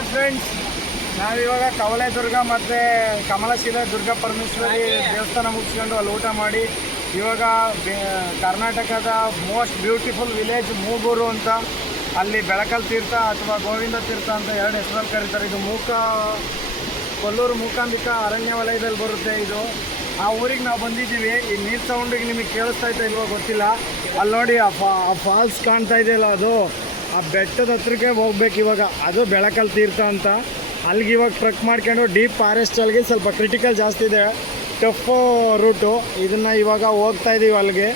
Hi friends ನಾವಿವಾಗ ಕವಲೆ ದುರ್ಗ ಮತ್ತು ಕಮಲಶೀಲ ದುರ್ಗ ಪರಮೇಶ್ವರಿ ದೇವಸ್ಥಾನ ಮುಗಿಸ್ಕೊಂಡು ಅಲ್ಲಿ ಊಟ ಮಾಡಿ. ಇವಾಗ ಕರ್ನಾಟಕದ ಮೋಸ್ಟ್ ಬ್ಯೂಟಿಫುಲ್ ವಿಲೇಜ್ ಮೂಗೂರು ಅಂತ. ಅಲ್ಲಿ ಬೆಳಕಲ್ ತೀರ್ಥ ಅಥವಾ ಗೋವಿಂದ ತೀರ್ಥ ಅಂತ ಎರಡು ಹೆಸರಲ್ಲಿ ಕರೀತಾರೆ. ಇದು ಮೂಕ ಕೊಲ್ಲೂರು ಮೂಕಾಂಬಿಕಾ ಅರಣ್ಯ ವಲಯದಲ್ಲಿ ಬರುತ್ತೆ ಇದು. ಆ ಊರಿಗೆ ನಾವು ಬಂದಿದ್ದೀವಿ. ಈ ನೀರು ಸೌಂಡಿಗೆ ನಿಮಗೆ ಕೇಳಿಸ್ತಾ ಇತ್ತು ಇಲ್ವೋ ಗೊತ್ತಿಲ್ಲ. ಅಲ್ಲಿ ನೋಡಿ ಆ ಫಾ ಆ ಫಾಲ್ಸ್ ಕಾಣ್ತಾ ಇದೆಯಲ್ಲ ಅದು. ಆ ಬೆಟ್ಟದ ಹತ್ರಕ್ಕೆ ಹೋಗ್ಬೇಕು ಇವಾಗ. ಅದು ಬೆಳಕಲ್ ತೀರ್ಥ ಅಂತ. ಅಲ್ಲಿಗೆ ಇವಾಗ ಟ್ರಕ್ ಮಾಡ್ಕೊಂಡು ಡೀಪ್ ಫಾರೆಸ್ಟ್ ಅಲ್ಲಿಗೆ ಸ್ವಲ್ಪ ಕ್ರಿಟಿಕಲ್ ಜಾಸ್ತಿ ಇದೆ. ಟಫ್ ರೂಟು ಇದನ್ನು ಇವಾಗ ಹೋಗ್ತಾ ಇದ್ದೀವಿ ಅಲ್ಲಿಗೆ.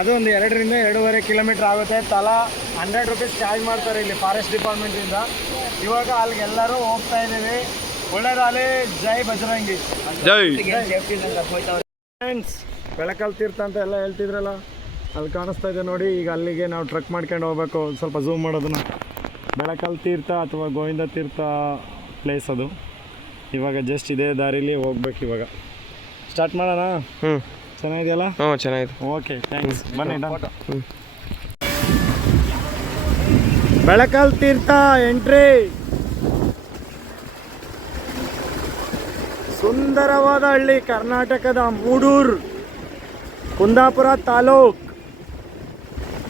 ಅದು ಒಂದು ಎರಡರಿಂದ ಎರಡೂವರೆ ಕಿಲೋಮೀಟ್ರ್ ಆಗುತ್ತೆ. ತಲಾ ಹಂಡ್ರೆಡ್ ರುಪೀಸ್ ಚಾರ್ಜ್ ಮಾಡ್ತಾರೆ ಇಲ್ಲಿ ಫಾರೆಸ್ಟ್ ಡಿಪಾರ್ಟ್ಮೆಂಟಿಂದ ಇವಾಗ ಅಲ್ಲಿಗೆ ಎಲ್ಲರೂ ಹೋಗ್ತಾ ಇದ್ದೀವಿ. ಒಳ್ಳೆದಾಗಲಿ ಜೈ ಬಜರಂಗಿ. ಜೈ. ಫ್ರೆಂಡ್ಸ್ ಬೆಳಕಲ್ ತೀರ್ಥ ಅಂತ ಎಲ್ಲ ಹೇಳ್ತಿದ್ರಲ್ಲ? ಅಲ್ಲಿ ಕಾಣಿಸ್ತಾ ಇದೆ ನೋಡಿ ಈಗ ಅಲ್ಲಿಗೆ ನಾವು ಟ್ರಕ್ ಮಾಡ್ಕೊಂಡು ಹೋಗ್ಬೇಕು. ಸ್ವಲ್ಪ ಝೂಮ್ ಮಾಡೋದನ್ನ. ಬೆಳಕಲ್ ತೀರ್ಥ ಅಥವಾ ಗೋವಿಂದ ತೀರ್ಥ ಪ್ಲೇಸ್ ಅದು. ಇವಾಗ ಜಸ್ಟ್ ಇದೇ ದಾರಿಲಿ ಹೋಗ್ಬೇಕು ಇವಾಗ. ಸ್ಟಾರ್ಟ್ ಮಾಡೋಣ? ಹ್ಞೂ ಚೆನ್ನಾಗಿದೆಯಲ್ಲ? ಹ್ಞೂ ಚೆನ್ನಾಗಿದೆ. ಓಕೆ ಥ್ಯಾಂಕ್ಸ್ ಬನ್ನಿ ಬೆಳಕಲ್ ತೀರ್ಥ ಎಂಟ್ರಿ ಸುಂದರವಾದ ಹಳ್ಳಿ ಕರ್ನಾಟಕದ ಮೂಡೂರು ಕುಂದಾಪುರ ತಾಲೂಕ್.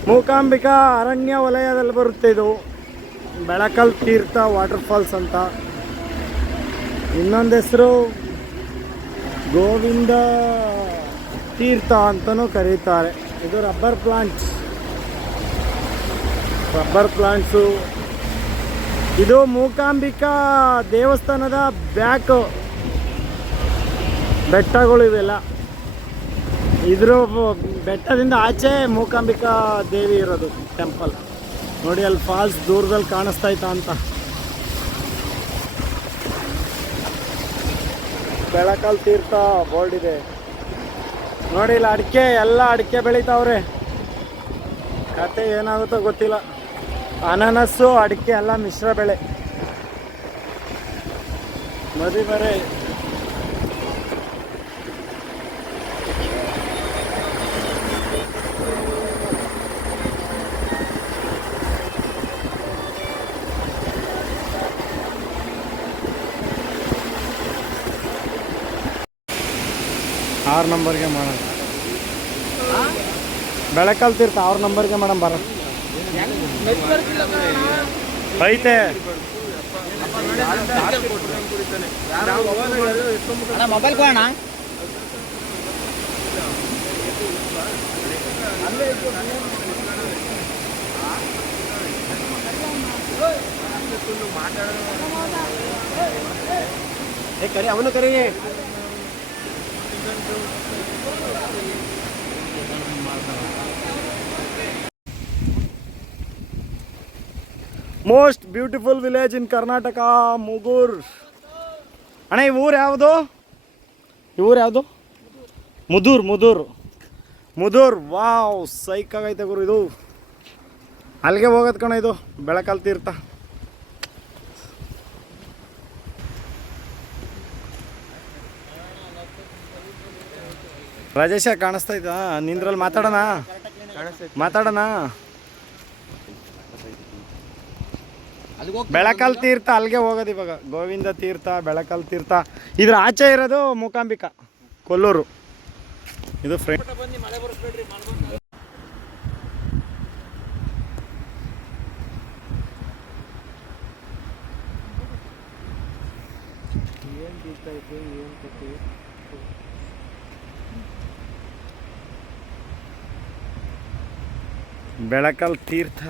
ಮೂಕಾಂಬಿಕಾ ಅರಣ್ಯ ವಲಯದಲ್ಲಿ ಬರುತ್ತೆ ಇದು. ಬೆಳಕಲ್ ತೀರ್ಥ ವಾಟರ್ ಫಾಲ್ಸ್ ಅಂತ. ಇನ್ನೊಂದು ಹೆಸರು ಗೋವಿಂದ ತೀರ್ಥ ಅಂತಲೂ ಕರೀತಾರೆ. ಇದು ರಬ್ಬರ್ ಪ್ಲಾಂಟ್ಸ್. Rubber plants. ಇದು ಮೂಕಾಂಬಿಕಾ ದೇವಸ್ಥಾನದ ಬ್ಯಾಕ್. ಬೆಟ್ಟಗಳು ಇವೆಲ್ಲ. ಇದ್ರ ಬೆಟ್ಟದಿಂದ ಆಚೆ ಮೂಕಾಂಬಿಕಾ ದೇವಿ ಇರೋದು ಟೆಂಪಲ್ ನೋಡಿ, ಅಲ್ಲಿ ಫಾಲ್ಸ್ ದೂರದಲ್ಲಿ ಕಾಣಿಸ್ತಾ ಇತ್ತ ಅಂತ. ಬೆಳಕಲ್ ತೀರ್ಥ ಬೋರ್ಡ್ ಇದೆ. ನೋಡಿ, ಇಲ್ಲಿ ಅಡಿಕೆ, ಎಲ್ಲ ಅಡಿಕೆ ಬೆಳಿತಾವ್ರೆ. ಕತೆ ಏನಾಗುತ್ತೋ ಗೊತ್ತಿಲ್ಲ. ಅನಾನಸ್ಸು, ಅಡಿಕೆ, ಎಲ್ಲ ಮಿಶ್ರ ಬೆಳೆ. ಮದಿ ಬರೇ ಆರು ನಂಬರ್ಗೆ ಮಾಡೋಣ ಬೆಳಕಲ್ ತೀರ್ಥ ಅವ್ರ ನಂಬರ್ಗೆ ಮೇಡಮ್ ಬರ. ಐತೆ. ಮೊಬೈಲ್ ಕೊಡೋಣ ಏ, ಕರಿ, ಅವನು ಕರಿ. Most beautiful village in Karnataka Mugur ಅಣ್ಣ ಈ ಊರು ಯಾವುದು? ಈ ಊರು ಯಾವುದು? ಮುದೂರ್ ಮುದೂರ್ ಮುದೂರ್ ವಾವ್ ಸೈಕ್ ಆಗೈತೆ ಗುರು ಇದು. ಅಲ್ಲಿಗೆ ಹೋಗೋದು ಕಣ ಇದು ಬೆಳಕಲ್ ತೀರ್ಥ. ರಾಜೇಶ, ಕಾಣಿಸ್ತಾ ಇದ್ದ ನಿಂದ್ರಲ್ಲಿ ಮಾತಾಡೋಣ. ಮಾತಾಡೋಣ. ಬೆಳಕಲ್ ತೀರ್ಥ ಅಲ್ಲಿಗೆ ಹೋಗೋದು ಇವಾಗ. ಗೋವಿಂದ ತೀರ್ಥ, ಬೆಳಕಲ್ ತೀರ್ಥ. ಇದ್ರ ಆಚೆ ಇರೋದು ಮೂಕಾಂಬಿಕಾ, ಕೊಲ್ಲೂರು. ಇದು ಫ್ರೆಂಡ್. ಬೆಳಕಲ್ ತೀರ್ಥ.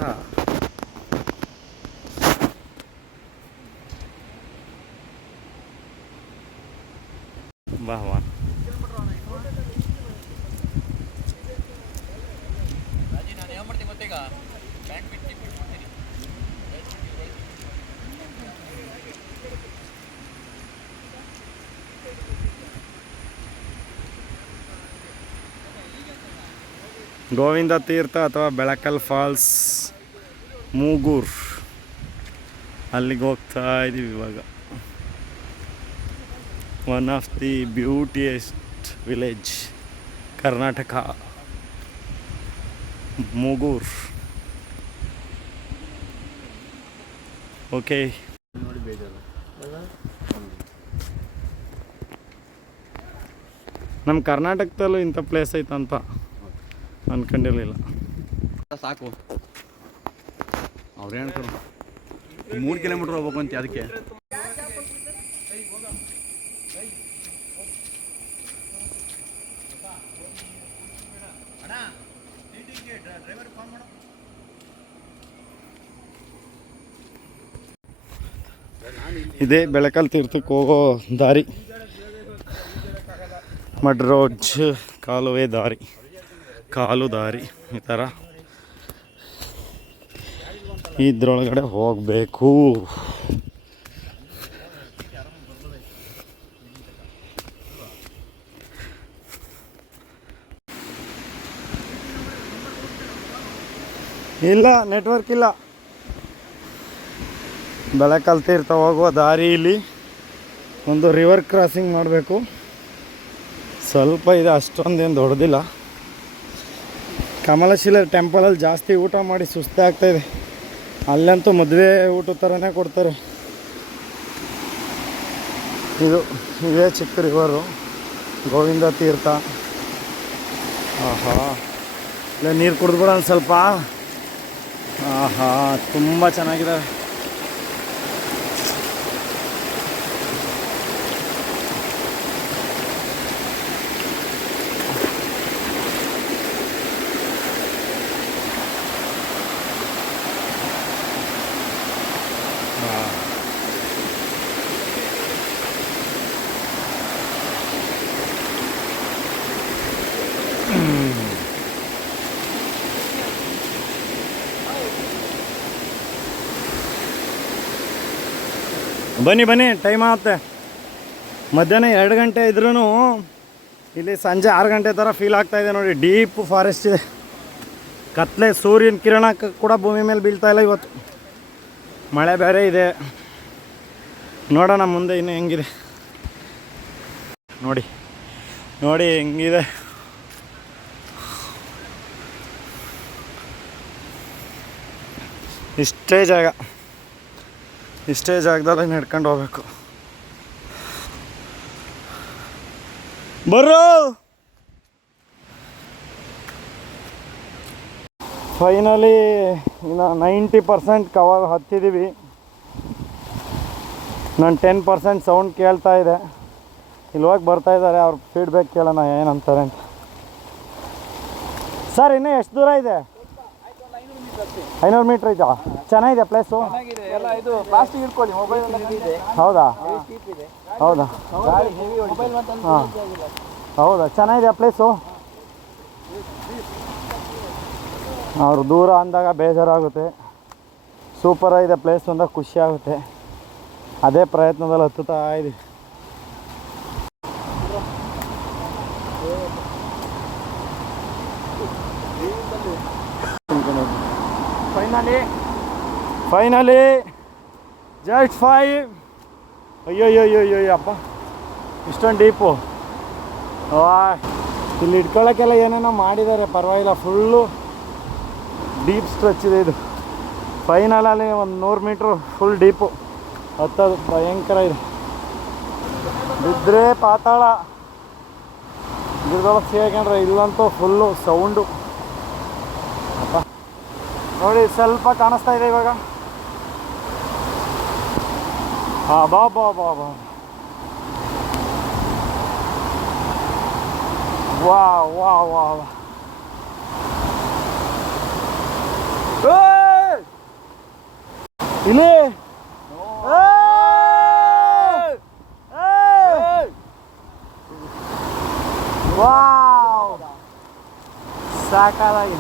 ವಾಹ್ ವಾಹ್ ಗೋವಿಂದ ತೀರ್ಥ ಅಥವಾ ಬೆಳಕಲ್ ಫಾಲ್ಸ್, ಮೂಗೂರ್. ಅಲ್ಲಿಗೆ ಹೋಗ್ತಾ ಇದ್ದೀವಿ ಇವಾಗ. One of the beautiest village Karnataka Mugur. Okay ನಮ್ಮ ಕರ್ನಾಟಕದಲ್ಲೂ ಇಂಥ ಪ್ಲೇಸ್ ಐತಂತ. ಅನ್ಕೊಂಡಿರಲಿಲ್ಲ. ಸಾಕು. ಅವ್ರು ಹೇಳ್ತಾರೆ ಮೂರು ಕಿಲೋಮೀಟ್ರ್ ಹೋಗ್ಬೇಕು ಅಂತ ಅದಕ್ಕೆ. ಇದೇ ಬೆಳಕಲ್ ತೀರ್ಥಕ್ಕೆ ಹೋಗೋ ದಾರಿ. ಮಡ್ರೋಜ್ ಕಾಲುವೆ ದಾರಿ. ಕಾಲು ದಾರಿ ಈ ಥರ ಇದ್ರೊಳಗಡೆ ಹೋಗಬೇಕು. ಇಲ್ಲ ನೆಟ್ವರ್ಕ್ ಇಲ್ಲ. ಬೆಳೆ ತೀರ್ಥ ಹೋಗುವ ದಾರಿಯಲ್ಲಿ ಒಂದು ರಿವರ್ ಕ್ರಾಸಿಂಗ್ ಮಾಡಬೇಕು. ಸ್ವಲ್ಪ ಇದೆ, ಅಷ್ಟೊಂದೇನು ದೊಡ್ಡದಿಲ್ಲ. ಕಮಲಶಿಲೆ ಟೆಂಪಲಲ್ಲಿ ಜಾಸ್ತಿ ಊಟ ಮಾಡಿ ಸುಸ್ತಿ ಆಗ್ತಾಯಿದೆ ಅಲ್ಲಂತೂ ಮದುವೆ ಊಟ ಥರನೇ ಕೊಡ್ತಾರೆ. ಇದು ಇದೇ ಚಿಕ್ಕ ರಿವರು ಗೋವಿಂದ ತೀರ್ಥ. ಆಹಾ. ಇಲ್ಲ, ನೀರು ಕುಡಿದ್ಬಿಡೋಣ ಸ್ವಲ್ಪ. ಆಹಾ, ತುಂಬ ಚೆನ್ನಾಗಿದೆ ಬನ್ನಿ ಬನ್ನಿ ಟೈಮ್ ಆಗುತ್ತೆ. ಮಧ್ಯಾಹ್ನ ಎರಡು ಗಂಟೆ ಇದ್ರೂ ಇಲ್ಲಿ ಸಂಜೆ ಆರು ಗಂಟೆ ಥರ ಫೀಲ್ ಆಗ್ತಾ ಇದೆ ನೋಡಿ ಡೀಪ್ ಫಾರೆಸ್ಟ್ ಇದೆ. ಕತ್ಲೆ ಸೂರ್ಯನ ಕಿರಣ ಕೂಡ ಭೂಮಿ ಮೇಲೆ ಬೀಳ್ತಾ ಇಲ್ಲ ಇವತ್ತು. ಮಳೆ ಬೇರೆ ಇದೆ. ನೋಡೋಣ ಮುಂದೆ ಇನ್ನು ಹೆಂಗಿದೆ. ನೋಡಿ ನೋಡಿ ಹೆಂಗಿದೆ. ಇಷ್ಟೇ ಜಾಗ. ಇಷ್ಟೇ ಜಾಗದಲ್ಲಿ ನಡ್ಕೊಂಡು ಹೋಗ್ಬೇಕು. ಬರ್ರೋ! ಫೈನಲಿ ಇನ್ನು ನೈಂಟಿ ಪರ್ಸೆಂಟ್ ಕವರ್ ಹತ್ತಿದ್ದೀವಿ ನಾನು ಟೆನ್ ಪರ್ಸೆಂಟ್ ಸೌಂಡ್ ಕೇಳ್ತಾ ಇದೆ. ಹೋಗಿ ಬರ್ತಾ ಇದ್ದಾರೆ ಅವ್ರ ಫೀಡ್ಬ್ಯಾಕ್ ಕೇಳೋಣ ಏನಂತಾರೆ ಅಂತ. ಸರ್, ಇನ್ನೂ ಎಷ್ಟು ದೂರ ಇದೆ? ಐನೂರು ಮೀಟ್ರ್ ಐತಾ ಚೆನ್ನಾಗಿದೆ ಪ್ಲೇಸು ಇದು ಇದೆ. ಹೌದಾ? ಹೌದಾ? ಹಾಂ. ಹೌದಾ? ಚೆನ್ನಾಗಿದೆ ಪ್ಲೇಸು ಅವ್ರು ದೂರ ಅಂದಾಗ ಬೇಜಾರಾಗುತ್ತೆ. ಸೂಪರಾಗಿದೆ ಪ್ಲೇಸು ಪ್ಲೇಸ್ ಅಂದಾಗ ಖುಷಿ ಆಗುತ್ತೆ. ಅದೇ ಪ್ರಯತ್ನದಲ್ಲಿ ಹತ್ತುತ್ತಾ ಇದ್ದೀವಿ ಫೈನಲಿ ಫೈನಲಿ ಜಸ್ಟ್ ಫೈವ್ ಅಯ್ಯೋ ಅಯ್ಯೋ ಅಯ್ಯೋ ಅಯ್ಯೋ ಅಪ್ಪ ಇಷ್ಟೊಂದು ಡೀಪು ಇಲ್ಲಿ ಇಟ್ಕೊಳ್ಳೋಕ್ಕೆಲ್ಲ ಏನೇನೋ ಮಾಡಿದ್ದಾರೆ, ಪರವಾಗಿಲ್ಲ ಫುಲ್ಲು ಡೀಪ್ ಸ್ಟ್ರೆಚ್ ಇದೆ ಇದು. ಫೈನಲಲ್ಲಿ ಒಂದು ನೂರು ಮೀಟ್ರು ಫುಲ್ ಡೀಪು ಹತ್ತದು, ಭಯಂಕರ ಇದೆ. ಬಿದ್ದರೆ ಪಾತಾಳ. ಗಿಡದೊಳಗೆ ಸೇರ್ಕೊಂಡ್ರೆ ಇಲ್ಲಂತೂ ಫುಲ್ಲು ಸೌಂಡು ಅಪ್ಪ ನೋಡಿ, ಸ್ವಲ್ಪ ಕಾಣಿಸ್ತಾ ಇದೆ ಇವಾಗ. ಹಾ ಬಾ ಬಾ ಬಾ ಬಾ ವಾ ವಾ ವಾ ವಾ ಏಯ್! ಇಲ್ಲಿ ಏಯ್! ಏಯ್! ವಾವ್ ಸಾಕಾಗಿ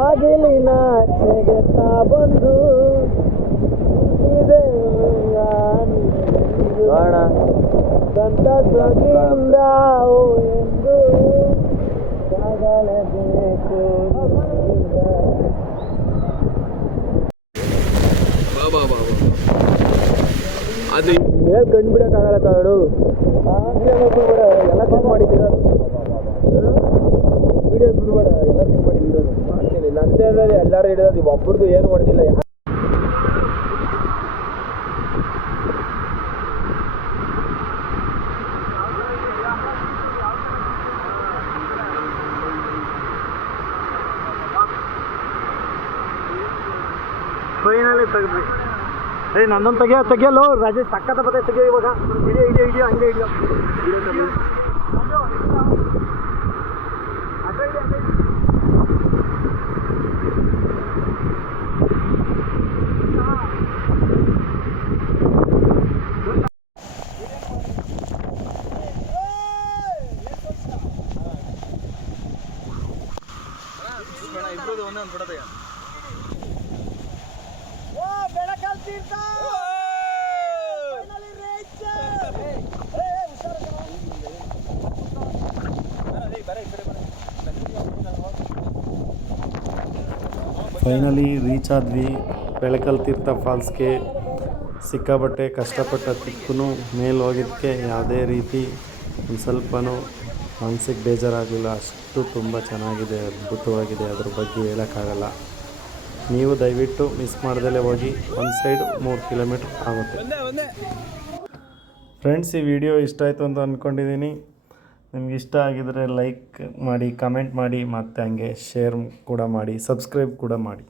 ಬಾಗಿಲಿನ ತಾ ಬಂದು ಇದೆ ಸಂತಸದಿಂದ ಎಂದು ಸಾಗಲೇಬೇಕು ಅದು ಮೇಲ್ ಕಂಡು ಬಿಡಕ್ಕಾಗಲ್ಲ ಕಾಡು ಎಲ್ಲ ಚೆಕ್ ಮಾಡಿದ್ದೀರ ವಿಡಿಯೋ ಬಿಡ್ಬೇಡ ಎಲ್ಲ ಚೆಕ್ ಮಾಡಿದ್ದೀರೋದು ಮಾಡ್ತೀನಿ ನಂದೇ ಮೇಲೆ ಎಲ್ಲರೂ ಹಿಡಿಯೋದು ಒಬ್ಬರದು ಏನು ಹೊಡೆದಿಲ್ಲ. ಫೈನಲಿ ನಂದೊಂದು ತೆಗಿಯೋ ತೆಗಿಯಲ್ಲೋ? ರಾಜೇಶ್ ಸಕ್ಕತ್ತ ಬತ್ತೆ ತೆಗಿಯೋ ಇವಾಗ. ಹಿಡಿಯೋ ಹಿಡಿಯೋ ಹಿಡಿಯೋ, ಹಂಗೆ ಹಿಡಿಯೋ ಹಿಡಿಯೋ ತೆಗಿಯೋ. ಆ ಕಡೆ ಹಿಡಿ, ಆ ಕಡೆ ಹಿಡಿ. ಇಬ್ಬರದು ಓ ಬೆಳಕಲ್ ತಿರ್ತಾ ಫೈನಲಿ ರೀಚ್ ಆದ್ವಿ. ಬೆಳಕಲ್ ತೀರ್ಥ ಫಾಲ್ಸ್ಗೆ ಸಿಕ್ಕಾಬಟ್ಟೆ ಕಷ್ಟಪಟ್ಟ ತಿಕ್ಕೂ ಮೇಲೆ ಹೋಗಿದ್ದಕ್ಕೆ ಯಾವುದೇ ರೀತಿ ಒಂದು ಸ್ವಲ್ಪನೂ ಮನ್ಸಿಗೆ ಬೇಜಾರಾಗಲಿಲ್ಲ. ಅಷ್ಟು ತುಂಬ ಚೆನ್ನಾಗಿದೆ, ಅದ್ಭುತವಾಗಿದೆ. ಅದ್ರ ಬಗ್ಗೆ ಹೇಳೋಕ್ಕಾಗಲ್ಲ. ನೀವು ದಯವಿಟ್ಟು ಮಿಸ್ ಮಾಡ್ದಲೇ ಹೋಗಿ ಒಂದು ಸೈಡ್ ಮೂರು ಕಿಲೋಮೀಟ್ರ್ ಆಗುತ್ತೆ. ಫ್ರೆಂಡ್ಸ್ ಈ ವಿಡಿಯೋ ಇಷ್ಟ ಆಯಿತು ಅಂತ ಅಂದ್ಕೊಂಡಿದ್ದೀನಿ ನಿಮ್ಗೆ ಇಷ್ಟ ಆಗಿದರೆ ಲೈಕ್ ಮಾಡಿ ಕಮೆಂಟ್ ಮಾಡಿ, ಮತ್ತು ಹಂಗೆ ಶೇರ್ ಕೂಡ ಮಾಡಿ ಸಬ್ಸ್ಕ್ರೈಬ್ ಕೂಡ ಮಾಡಿ.